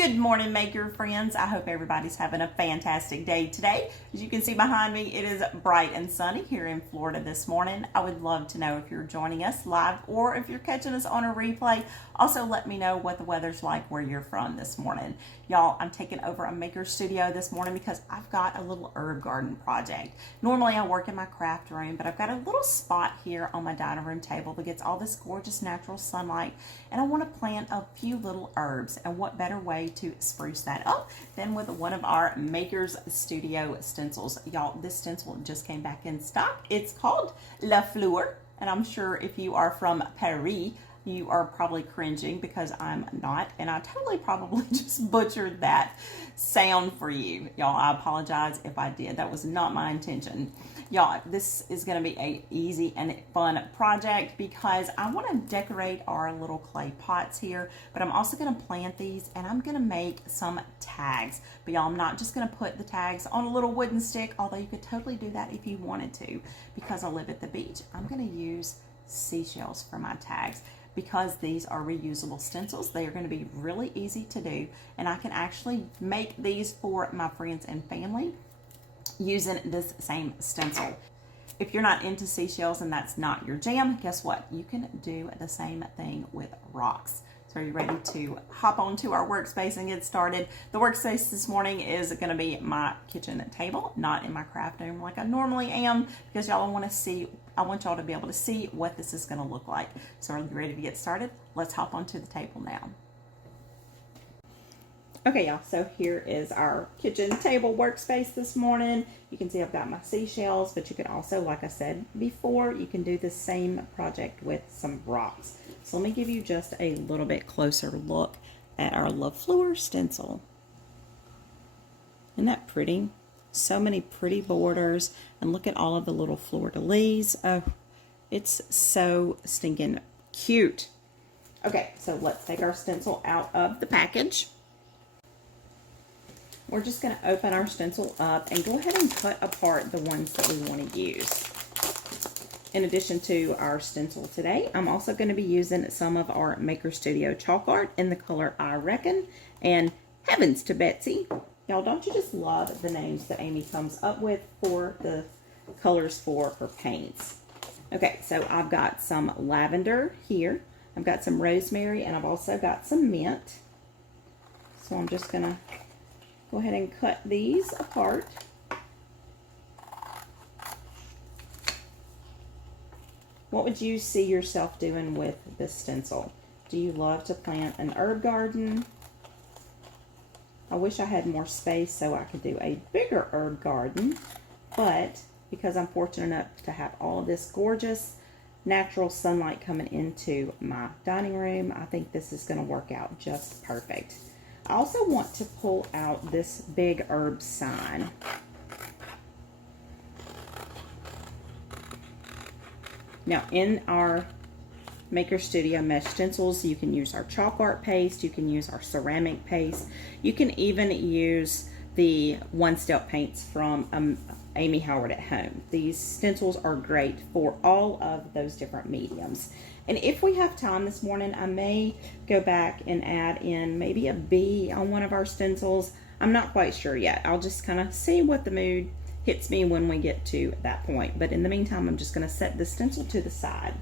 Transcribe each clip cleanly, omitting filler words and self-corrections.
Good morning, maker friends. I hope everybody's having a fantastic day today. As you can see behind me, it is bright and sunny here in Florida this morning. I would love to know if you're joining us live or if you're catching us on a replay. Also, let me know what the weather's like where you're from this morning. Y'all, I'm taking over a maker studio this morning because I've got a little herb garden project. Normally I work in my craft room, but I've got a little spot here on my dining room table that gets all this gorgeous natural sunlight, and I want to plant a few little herbs. And what better way to spruce that up than with one of our Maker's Studio stencils. Y'all, this stencil just came back in stock. It's called La Fleur, and I'm sure if you are from Paris, you are probably cringing because I'm not, and I totally probably just butchered that sound for you. Y'all, I apologize if I did. That was not my intention. Y'all, this is going to be a easy and fun project because I want to decorate our little clay pots here, but I'm also going to plant these and I'm going to make some tags. But y'all, I'm not just going to put the tags on a little wooden stick, although you could totally do that if you wanted to. Because I live at the beach, I'm going to use seashells for my tags. Because these are reusable stencils, they are going to be really easy to do, and I can actually make these for my friends and family using this same stencil. If you're not into seashells and that's not your jam, guess what? You can do the same thing with rocks. So are you ready to hop onto our workspace and get started? The workspace this morning is going to be my kitchen table, not in my craft room like I normally am, because I want y'all to be able to see what this is going to look like. So are you ready to get started? Let's hop onto the table now. Okay, y'all, so here is our kitchen table workspace this morning. You can see I've got my seashells, but you can also, like I said before, you can do the same project with some rocks. So let me give you just a little bit closer look at our La Fleur stencil. Isn't that pretty? So many pretty borders, and look at all of the little fleur-de-lis. Oh, it's so stinking cute. Okay, so let's take our stencil out of the package. We're just going to open our stencil up and go ahead and cut apart the ones that we want to use. In addition to our stencil today, I'm also going to be using some of our Maker Studio chalk art in the color I Reckon. And heavens to Betsy, y'all, don't you just love the names that Amy comes up with for the colors for her paints? Okay, so I've got some lavender here. I've got some rosemary, and I've also got some mint. So I'm just going to go ahead and cut these apart. What would you see yourself doing with this stencil? Do you love to plant an herb garden? I wish I had more space so I could do a bigger herb garden, but because I'm fortunate enough to have all of this gorgeous natural sunlight coming into my dining room, I think this is going to work out just perfect. I also want to pull out this big herb sign. Now, in our Maker Studio mesh stencils, you can use our chalk art paste, you can use our ceramic paste, you can even use the one-step paints from Amy Howard at Home. These stencils are great for all of those different mediums. And if we have time this morning, I may go back and add in maybe a bee on one of our stencils. I'm not quite sure yet. I'll just kind of see what the mood hits me when we get to that point. But in the meantime, I'm just going to set the stencil to the side.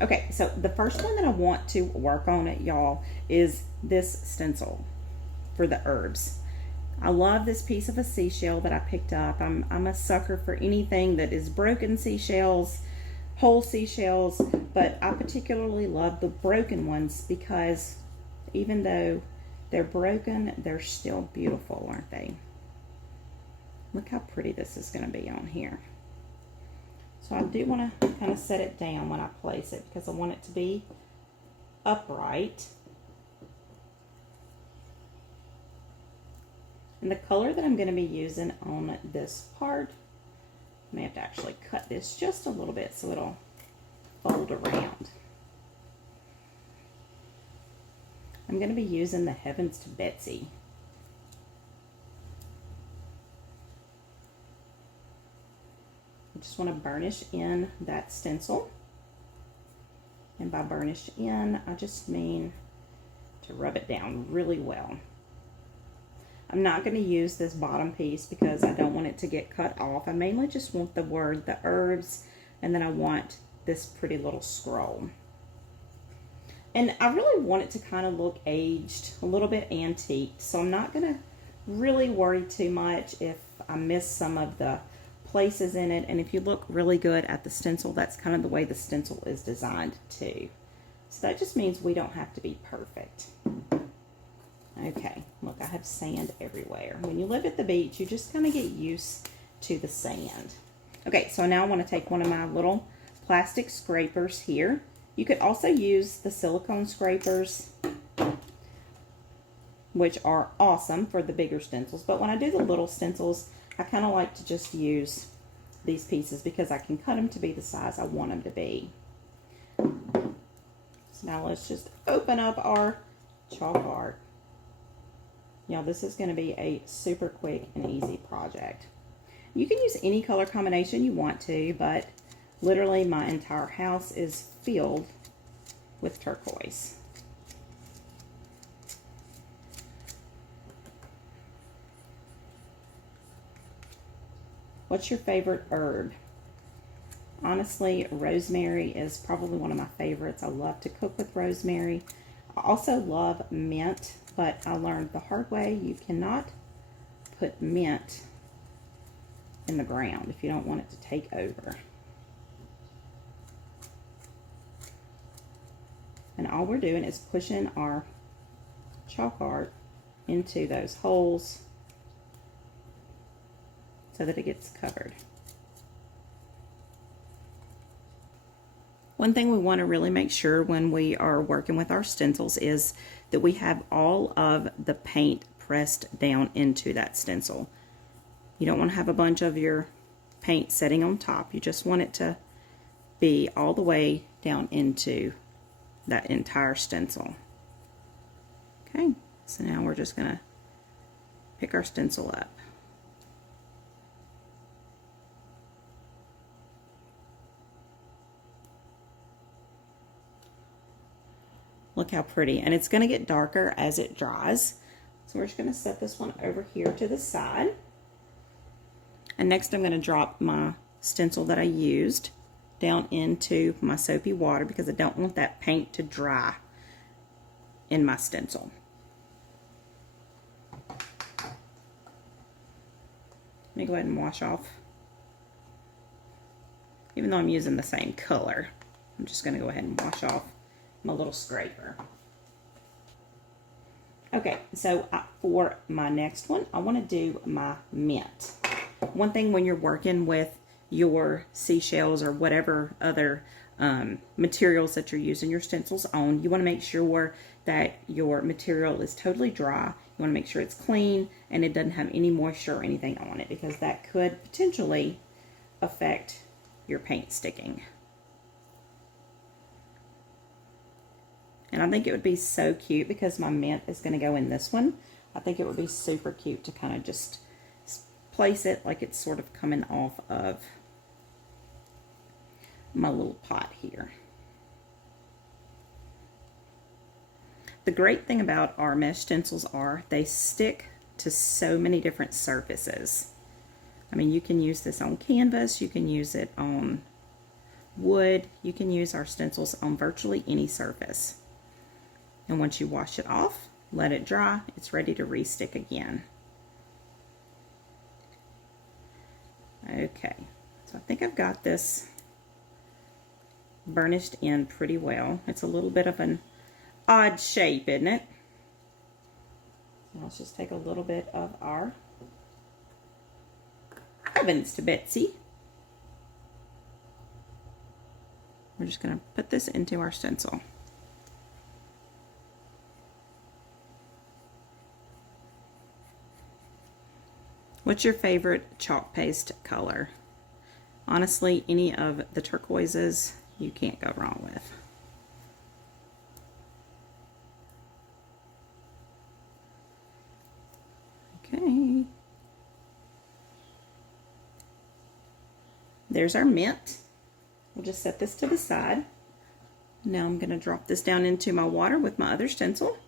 Okay, so the first one that I want to work on it, y'all, is this stencil for the herbs. I love this piece of a seashell that I picked up. I'm a sucker for anything that is broken seashells, whole seashells, but I particularly love the broken ones because even though they're broken, they're still beautiful, aren't they? Look how pretty this is going to be on here. So I do want to kind of set it down when I place it because I want it to be upright. And the color that I'm going to be using on this part, I may have to actually cut this just a little bit so it'll fold around. I'm going to be using the Heavens to Betsy. I just want to burnish in that stencil. And by burnish in, I just mean to rub it down really well. I'm not going to use this bottom piece because I don't want it to get cut off. I mainly just want the word, the herbs, and then I want this pretty little scroll. And I really want it to kind of look aged, a little bit antique, so I'm not going to really worry too much if I miss some of the places in it. And if you look really good at the stencil, that's kind of the way the stencil is designed too. So that just means we don't have to be perfect. Okay, look, I have sand everywhere. When you live at the beach, you just kind of get used to the sand. Okay, so now I want to take one of my little plastic scrapers here. You could also use the silicone scrapers, which are awesome for the bigger stencils. But when I do the little stencils, I kind of like to just use these pieces because I can cut them to be the size I want them to be. So now let's just open up our chalk art. Now this is going to be a super quick and easy project. You can use any color combination you want to, but literally my entire house is filled with turquoise. What's your favorite herb? Honestly, rosemary is probably one of my favorites. I love to cook with rosemary. I also love mint, but I learned the hard way you cannot put mint in the ground if you don't want it to take over. And all we're doing is pushing our chalk art into those holes so that it gets covered. One thing we want to really make sure when we are working with our stencils is that we have all of the paint pressed down into that stencil. You don't want to have a bunch of your paint setting on top. You just want it to be all the way down into that entire stencil. Okay, so now we're just going to pick our stencil up. Look how pretty, and it's going to get darker as it dries. So we're just going to set this one over here to the side. And next I'm going to drop my stencil that I used down into my soapy water because I don't want that paint to dry in my stencil. Let me go ahead and wash off. Even though I'm using the same color, I'm just going to go ahead and wash off my little scraper. Okay, so for my next one, I want to do my mint. One thing when you're working with your seashells or whatever other materials that you're using your stencils on, you want to make sure that your material is totally dry. You want to make sure it's clean and it doesn't have any moisture or anything on it, because that could potentially affect your paint sticking. And I think it would be so cute because my mint is going to go in this one. I think it would be super cute to kind of just place it like it's sort of coming off of my little pot here. The great thing about our mesh stencils are they stick to so many different surfaces. I mean, you can use this on canvas, you can use it on wood, you can use our stencils on virtually any surface. And once you wash it off, let it dry, it's ready to re-stick again. Okay, so I think I've got this burnished in pretty well. It's a little bit of an odd shape, isn't it? So let's just take a little bit of our Heavens to Betsy. We're just going to put this into our stencil. What's your favorite chalk paste color? Honestly, any of the turquoises you can't go wrong with. Okay. There's our mint. We'll just set this to the side. Now I'm going to drop this down into my water with my other stencil.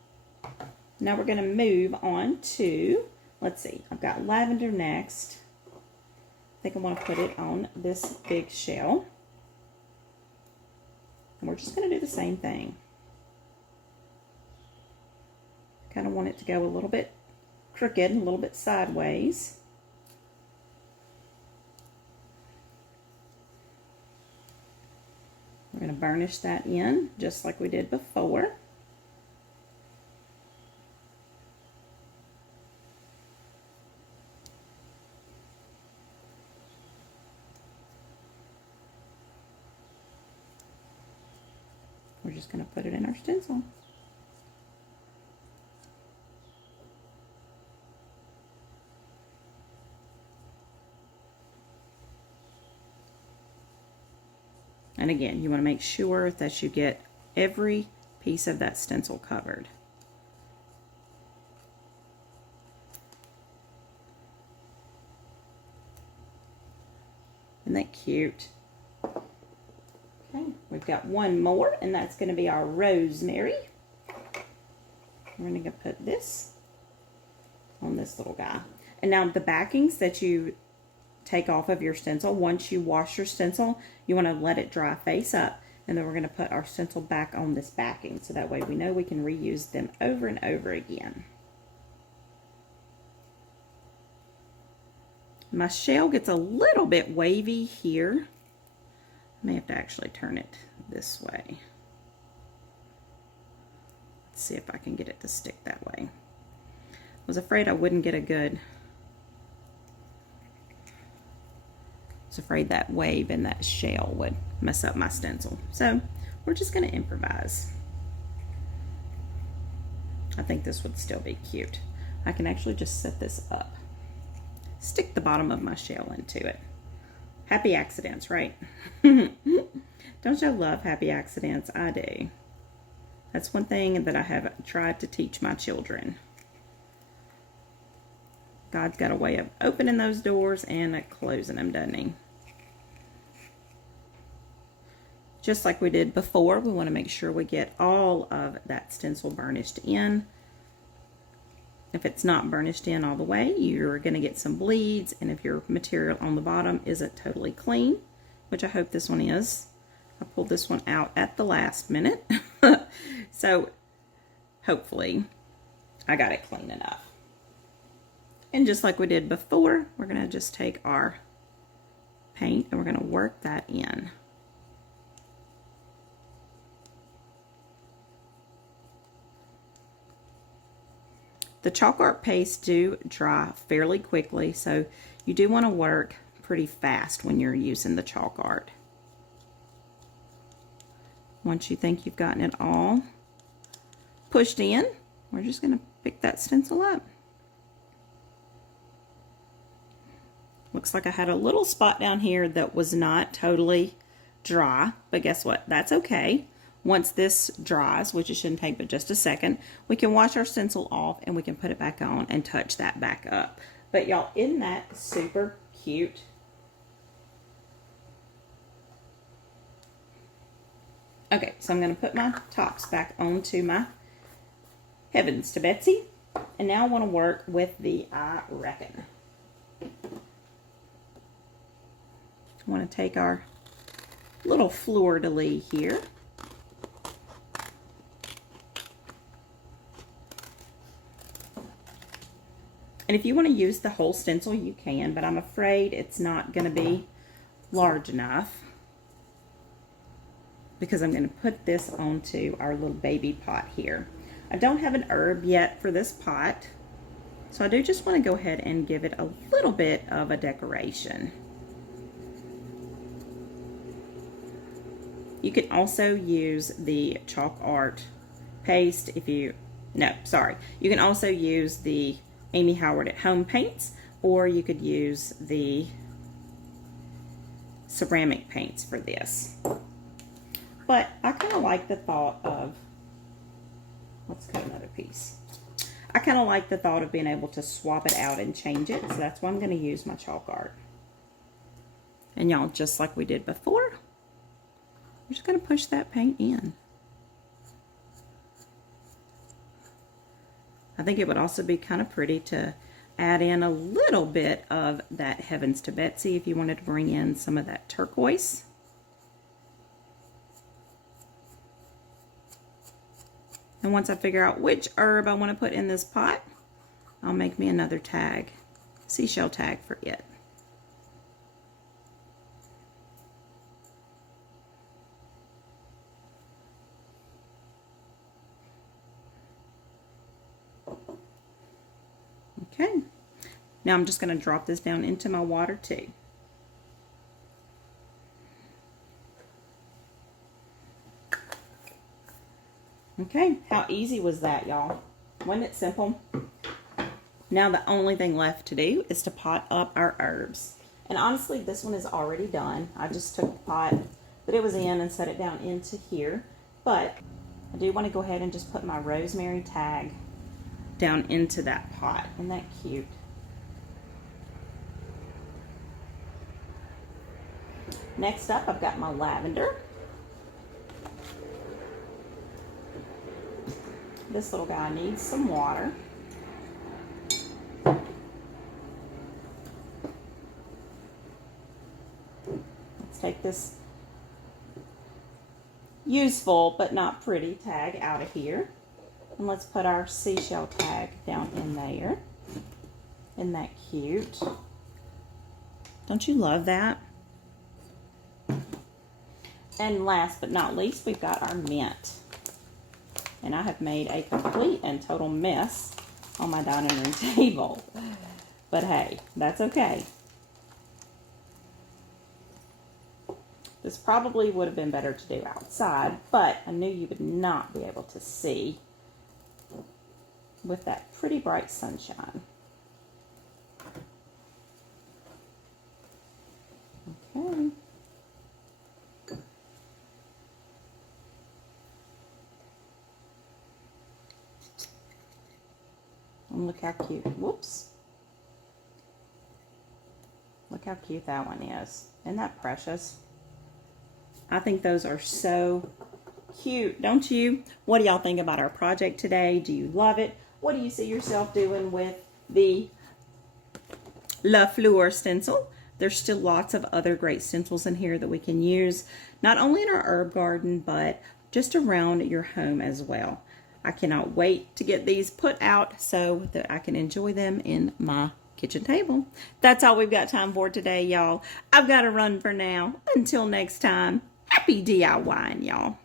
Now we're going to move on to, let's see, I've got lavender next. I think I want to put it on this big shell. And we're just going to do the same thing. Kind of want it to go a little bit crooked, a little bit sideways. We're going to burnish that in just like we did before. We're just going to put it in our stencil. And again, you want to make sure that you get every piece of that stencil covered. Isn't that cute? Okay, we've got one more, and that's going to be our rosemary. We're going to put this on this little guy. And now the backings that you take off of your stencil, once you wash your stencil, you want to let it dry face up, and then we're going to put our stencil back on this backing, so that way we know we can reuse them over and over again. My shell gets a little bit wavy here. I may have to actually turn it this way. Let's see if I can get it to stick that way. I was afraid I wouldn't get a good, afraid that wave and that shell would mess up my stencil. So we're just going to improvise. I think this would still be cute. I can actually just set this up. Stick the bottom of my shell into it. Happy accidents, right? Don't you love happy accidents? I do. That's one thing that I have tried to teach my children. God's got a way of opening those doors and closing them, doesn't he? Just like we did before, we want to make sure we get all of that stencil burnished in. If it's not burnished in all the way, you're going to get some bleeds, and if your material on the bottom isn't totally clean, which I hope this one is. I pulled this one out at the last minute, so hopefully I got it clean enough. And just like we did before, we're going to just take our paint and we're going to work that in. The chalk art pastes do dry fairly quickly, so you do want to work pretty fast when you're using the chalk art. Once you think you've gotten it all pushed in, we're just going to pick that stencil up. Looks like I had a little spot down here that was not totally dry, but guess what? That's okay. Once this dries, which it shouldn't take but just a second, we can wash our stencil off and we can put it back on and touch that back up. But y'all, isn't that super cute? Okay, so I'm going to put my tops back onto my Heavens to Betsy. And now I want to work with the I Reckon. I want to take our little fleur-de-lis here. And if you want to use the whole stencil, you can, but I'm afraid it's not going to be large enough because I'm going to put this onto our little baby pot here. I don't have an herb yet for this pot, so I do just want to go ahead and give it a little bit of a decoration. You can also use the ChalkArt paste if you, no, sorry. You can also use the Amy Howard at Home paints, or you could use the ceramic paints for this. But I kind of like the thought of, let's cut another piece. I kind of like the thought of being able to swap it out and change it, so that's why I'm going to use my ChalkArt. And y'all, just like we did before, we're just going to push that paint in. I think it would also be kind of pretty to add in a little bit of that Heavens to Betsy if you wanted to bring in some of that turquoise. And once I figure out which herb I want to put in this pot, I'll make me another tag, seashell tag for it. Okay, now I'm just going to drop this down into my water too. Okay, how easy was that, y'all? Wasn't it simple? Now the only thing left to do is to pot up our herbs. And honestly, this one is already done. I just took the pot that it was in and set it down into here. But I do want to go ahead and just put my rosemary tag down into that pot. Isn't that cute? Next up, I've got my lavender. This little guy needs some water. Let's take this useful but not pretty tag out of here. And let's put our seashell tag down in there. Isn't that cute? Don't you love that? And last but not least, we've got our mint. And I have made a complete and total mess on my dining room table. But hey, that's okay. This probably would have been better to do outside, but I knew you would not be able to see with that pretty bright sunshine. Okay. And look how cute. Whoops. Look how cute that one is. Isn't that precious? I think those are so cute, don't you? What do y'all think about our project today? Do you love it? What do you see yourself doing with the Fleur stencil? There's still lots of other great stencils in here that we can use, not only in our herb garden, but just around your home as well. I cannot wait to get these put out so that I can enjoy them in my kitchen table. That's all we've got time for today, y'all. I've got to run for now. Until next time, happy DIYing, y'all.